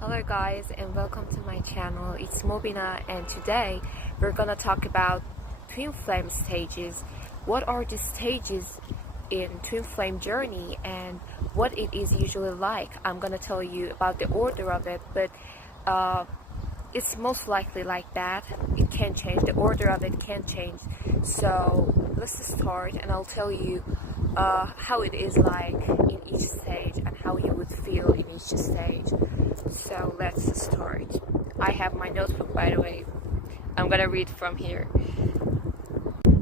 Hello guys and welcome to my channel. It's Mobina and today we're gonna talk about twin flame stages. What are the stages in twin flame journey and what it is usually like? I'm gonna tell you about the order of it, but it's most likely like that. It can change, the order of it can change. So let's start and I'll tell you how it is like in each stage and how you would feel in each stage. So let's start. I have my notebook, by the way. I'm gonna read from here.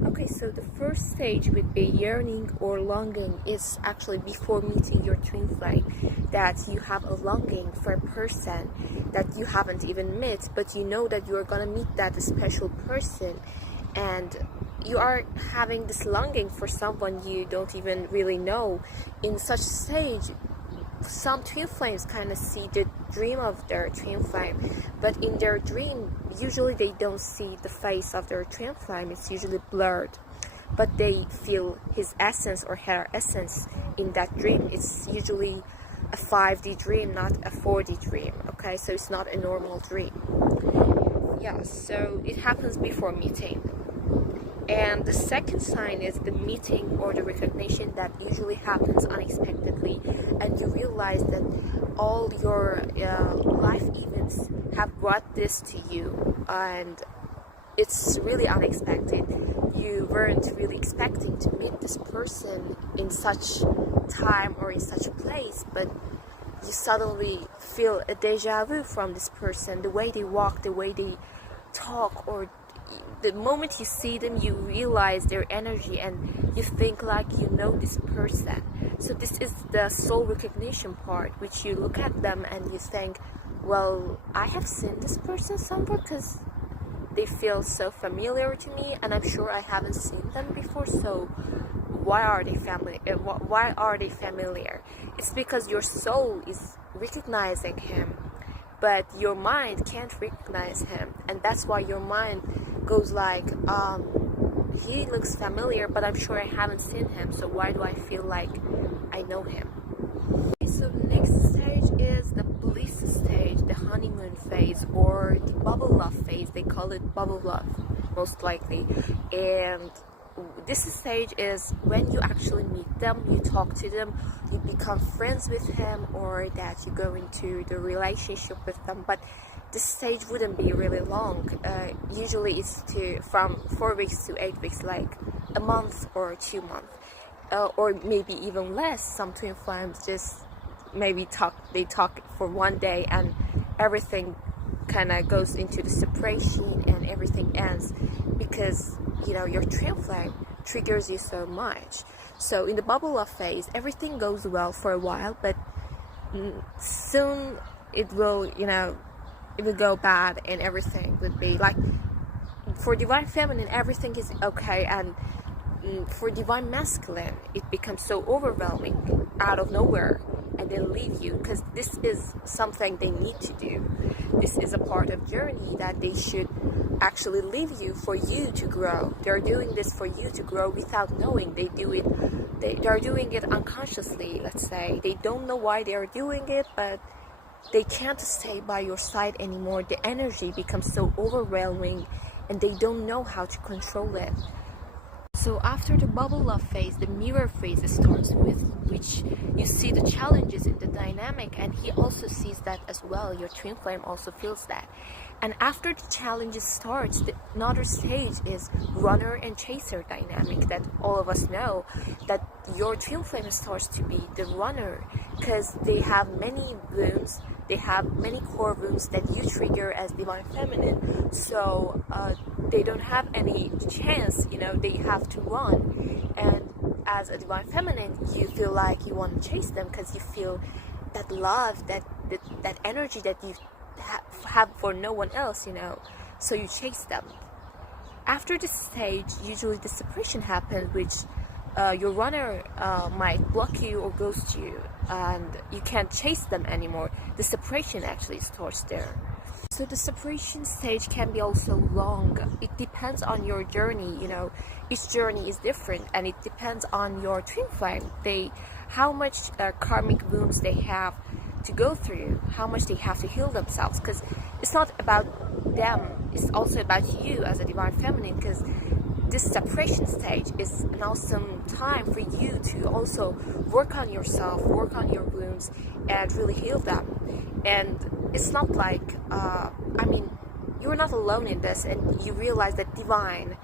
Okay, so the first stage would be yearning or longing. Is actually before meeting your twin flame, that you have a longing for a person that you haven't even met, but you know that you are gonna meet that special person, and you are having this longing for someone you don't even really know. In such stage, some twin flames kind of see the dream of their twin flame, but in their dream usually they don't see the face of their twin flame. It's usually blurred, but they feel his essence or her essence in that dream. It's usually a 5D dream, not a 4D dream. Okay, so it's not a normal dream. Yeah, so it happens before meeting. And the second sign is the meeting or the recognition that usually happens unexpectedly, and you realize that all your life events have brought this to you, and it's really unexpected. You weren't really expecting to meet this person in such time or in such a place, but you suddenly feel a deja vu from this person, the way they walk, the way they talk, or the moment you see them you realize their energy and you think like you know this person. So this is the soul recognition part, which you look at them and you think, well, I have seen this person somewhere because they feel so familiar to me, and I'm sure I haven't seen them before, so why are they familiar? It's because your soul is recognizing him, but your mind can't recognize him, and that's why your mind goes like, he looks familiar, but I'm sure I haven't seen him, so why do I feel like I know him? Okay, so the next stage is the bliss stage, the honeymoon phase, or the bubble love phase. They call it bubble love, most likely. And this stage is when you actually meet them, you talk to them, you become friends with him, or that you go into the relationship with them. But this stage wouldn't be really long. Usually it's from 4 weeks to 8 weeks, like a month or 2 months, or maybe even less. Some twin flames just maybe talk for 1 day and everything kind of goes into the separation and everything ends because your twin flame triggers you so much. So in the bubble love phase, everything goes well for a while, but soon it will it will go bad, and everything would be like, for divine feminine everything is okay, and for divine masculine it becomes so overwhelming out of nowhere, and they leave you because this is something they need to do. This is a part of journey that they should actually leave you for you to grow. They're doing this for you to grow without knowing. They are doing it unconsciously. Let's say they don't know why they are doing it, but they can't stay by your side anymore. The energy becomes so overwhelming and they don't know how to control it. So after the bubble love phase, the mirror phase starts, with which you see the challenges in the dynamic, and he also sees that as well. Your twin flame also feels that. And after the challenges starts, another stage is runner and chaser dynamic, that all of us know that your twin flame starts to be the runner because they have many wounds, they have many core wounds that you trigger as divine feminine. So they don't have any chance, they have to run. And as a divine feminine, you feel like you want to chase them because you feel that love, that energy that you have for no one else, so you chase them. After this stage, usually the separation happens, which your runner might block you or ghost you, and you can't chase them anymore. The separation actually starts there. So the separation stage can be also long. It depends on your journey. Each journey is different, and it depends on your twin flame. How much karmic wounds they have. to go through, how much they have to heal themselves, because it's not about them, it's also about you as a divine feminine, because this separation stage is an awesome time for you to also work on yourself, work on your wounds, and really heal them. And it's not like, you're not alone in this, and you realize that divine,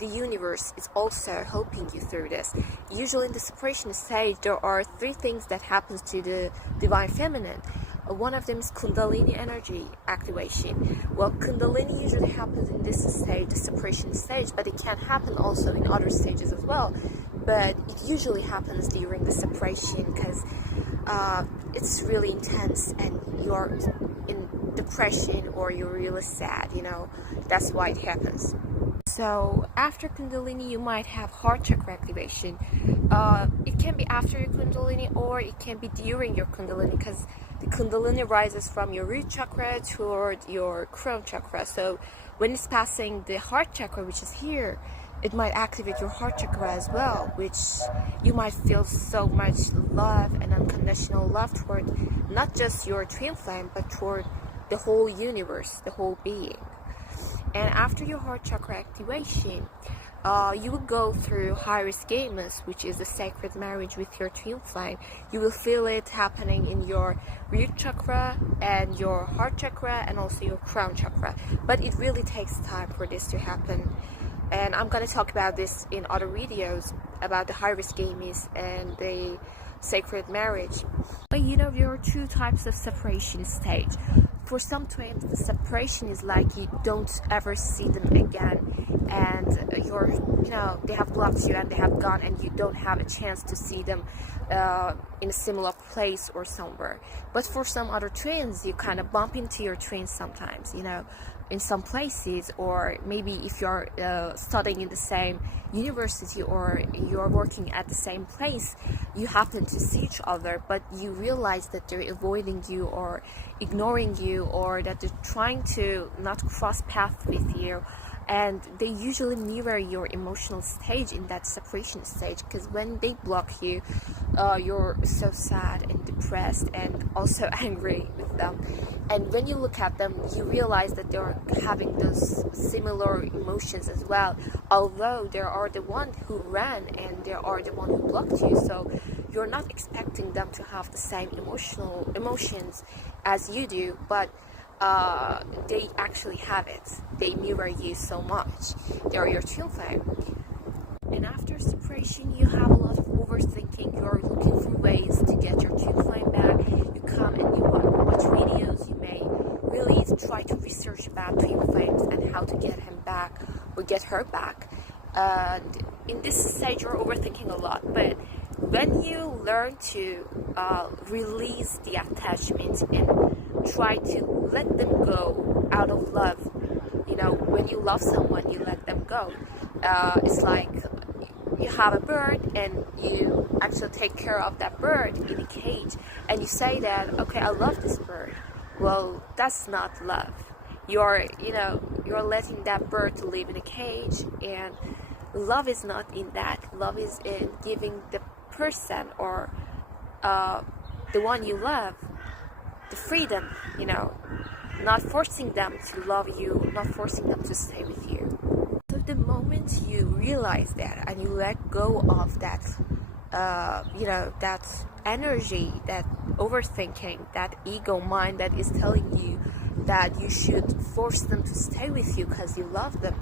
the universe, is also helping you through this. Usually in the separation stage, there are three things that happens to the divine feminine. One of them is Kundalini energy activation. Well, Kundalini usually happens in this stage, the separation stage, but it can happen also in other stages as well. But it usually happens during the separation, because it's really intense and you're in depression or you're really sad, that's why it happens. So after Kundalini, you might have heart chakra activation. It can be after your Kundalini or it can be during your Kundalini, because the Kundalini rises from your root chakra toward your crown chakra. So when it's passing the heart chakra, which is here, it might activate your heart chakra as well, which you might feel so much love and unconditional love toward not just your twin flame, but toward the whole universe, the whole being. And after your heart chakra activation, you will go through Hieris Gamus, which is the sacred marriage with your twin flame. You will feel it happening in your root chakra and your heart chakra and also your crown chakra. But it really takes time for this to happen. And I'm going to talk about this in other videos about the Hieris Gamus and the sacred marriage. But there are two types of separation stage. For some twins, the separation is like you don't ever see them again, and they have blocked you and they have gone, and you don't have a chance to see them in a similar place or somewhere. But for some other twins, you kind of bump into your twins sometimes, in some places, or maybe if you're studying in the same university or you're working at the same place, you happen to see each other, but you realize that they're avoiding you or ignoring you, or that they're trying to not cross paths with you. And they usually mirror your emotional stage in that separation stage, because when they block you, you're so sad and depressed and also angry with them. And when you look at them, you realize that they're having those similar emotions as well, although they are the one who ran and they are the one who blocked you. So you're not expecting them to have the same emotions as you do, but they actually have it. They mirror you so much. They are your twin flame. And after separation, you have a lot of overthinking. You're looking for ways to get your twin flame back. You come and you watch videos. You may really try to research about twin flames and how to get him back or get her back. And in this stage, you're overthinking a lot. But when you learn to release the attachment and try to let them go out of love, when you love someone, you let them go. It's like you have a bird and you actually take care of that bird in a cage, and you say that, okay, I love this bird. Well, that's not love. You're letting that bird to live in a cage, and love is not in that. Love is in giving the person or the one you love the freedom, not forcing them to love you, not forcing them to stay with you. So the moment you realize that and you let go of that, that energy, that overthinking, that ego mind that is telling you that you should force them to stay with you because you love them,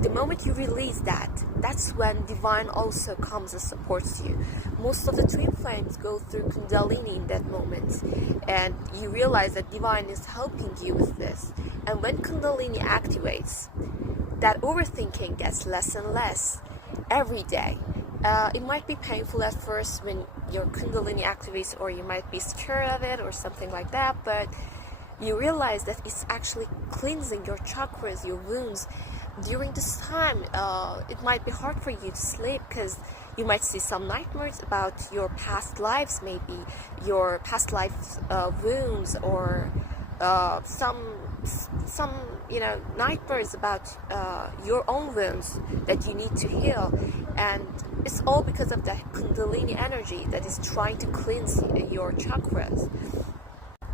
the moment you release that, that's when divine also comes and supports you. Most of the twin flames go through Kundalini in that moment, and you realize that divine is helping you with this. And when Kundalini activates, that overthinking gets less and less every day. It might be painful at first when your Kundalini activates, or you might be scared of it or something like that, but you realize that it's actually cleansing your chakras, your wounds. During this time, it might be hard for you to sleep because you might see some nightmares about your past lives, maybe your past life wounds, or some nightmares about your own wounds that you need to heal. And it's all because of the Kundalini energy that is trying to cleanse your chakras.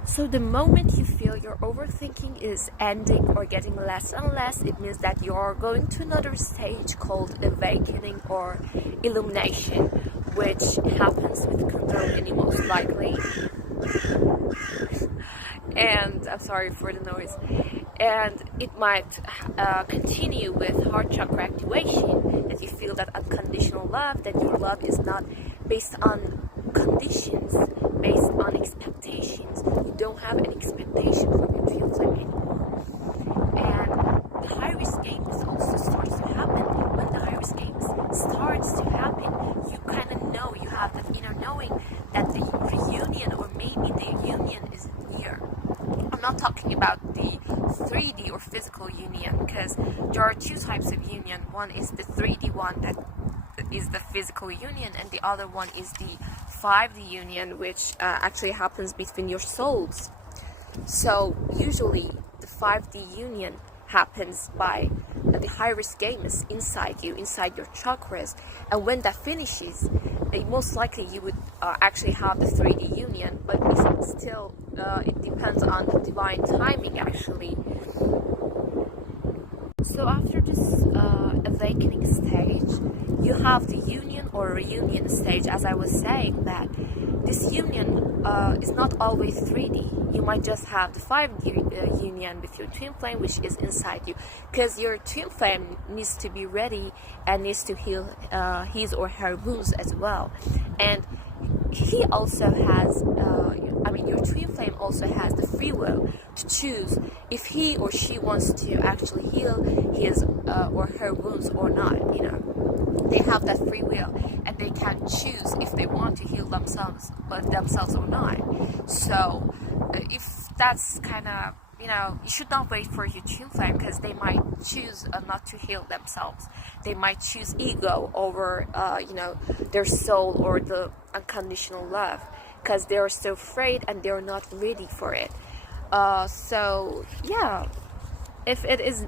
So the moment you feel your overthinking is ending or getting less and less, it means that you're going to another stage called awakening or illumination, which happens with Kundalini most likely. And I'm sorry for the noise. And it might continue with heart chakra activation, that you feel that unconditional love, that your love is not based on conditions, based on expectations. You don't have any expectation from your twin flame anymore. And the high risk games also starts to happen. When the high risk games starts to happen, you kind of know, you have that inner knowing that the reunion or maybe the union is near. I'm not talking about the 3D or physical union, because there are two types of union. One is the 3D one, that is the physical union, and the other one is the 5D union, which actually happens between your souls. So usually the 5D union happens by the high risk games inside you, inside your chakras, and when that finishes, most likely you would actually have the 3D union, but it's still it depends on the divine timing actually. So after this awakening stage, you have the union or reunion stage. As I was saying, that this union is not always 3D. You might just have the 5D union with your twin flame, which is inside you, because your twin flame needs to be ready and needs to heal his or her wounds as well. And he also has, your twin flame also has the free will to choose if he or she wants to actually heal his or her wounds or not. They have that free will, and they can choose if they want to heal themselves or not. So if that's kind of, you should not wait for your twin flame, because they might choose not to heal themselves. They might choose ego over their soul or the unconditional love, because they're so afraid and they're not ready for it. So yeah, if it is,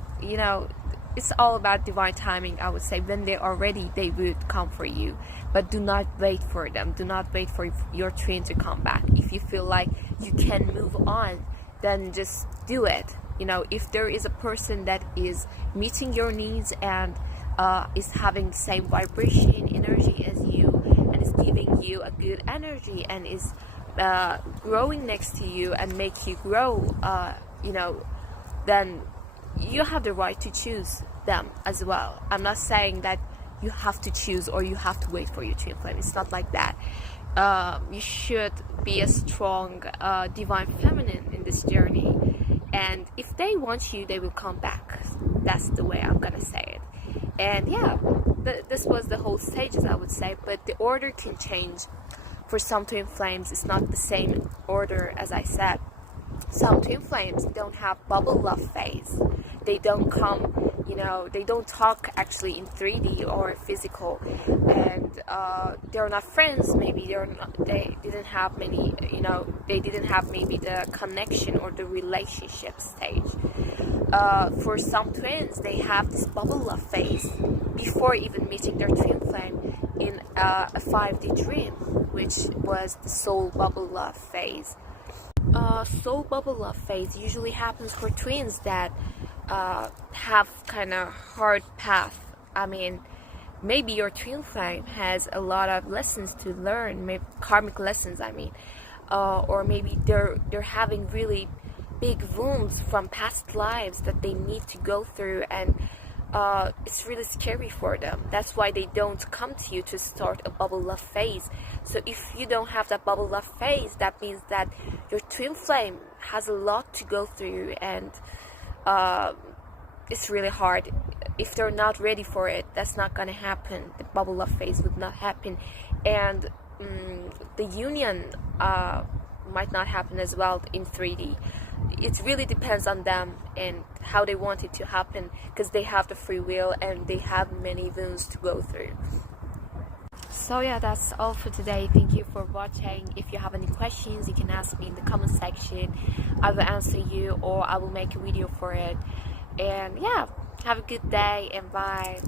it's all about divine timing. I would say when they are ready, they would come for you, but do not wait for them. Do not wait for your twin to come back. If you feel like you can move on, then just do it. If there is a person that is meeting your needs and is having the same vibration energy as you, and is giving you a good energy, and is growing next to you and make you grow, then you have the right to choose them as well. I'm not saying that you have to choose or you have to wait for your twin flame. It's not like that. You should be a strong divine feminine in this journey, and if they want you, they will come back. That's the way I'm gonna say it. And yeah, this was the whole stages, I would say, but the order can change. For some twin flames, it's not the same order as I said. Some twin flames don't have bubble love phase. They don't come, they don't talk actually in 3D or physical, and they're not friends. Maybe they didn't have many, they didn't have maybe the connection or the relationship stage. For some twins, they have this bubble love phase before even meeting their twin flame in a 5D dream, which was the soul bubble love phase. Soul bubble love phase usually happens for twins that have kind of hard path. Maybe your twin flame has a lot of lessons to learn, maybe karmic lessons. Or maybe they're having really big wounds from past lives that they need to go through, and it's really scary for them. That's why they don't come to you to start a bubble love phase. So if you don't have that bubble love phase, that means that your twin flame has a lot to go through, and it's really hard. If they're not ready for it, that's not gonna happen. The bubble love phase would not happen, and the union might not happen as well in 3D. It really depends on them and how they want it to happen, because they have the free will and they have many wounds to go through. So yeah, that's all for today. Thank you for watching. If you have any questions, you can ask me in the comment section. I will answer you, or I will make a video for it. And yeah, have a good day and bye.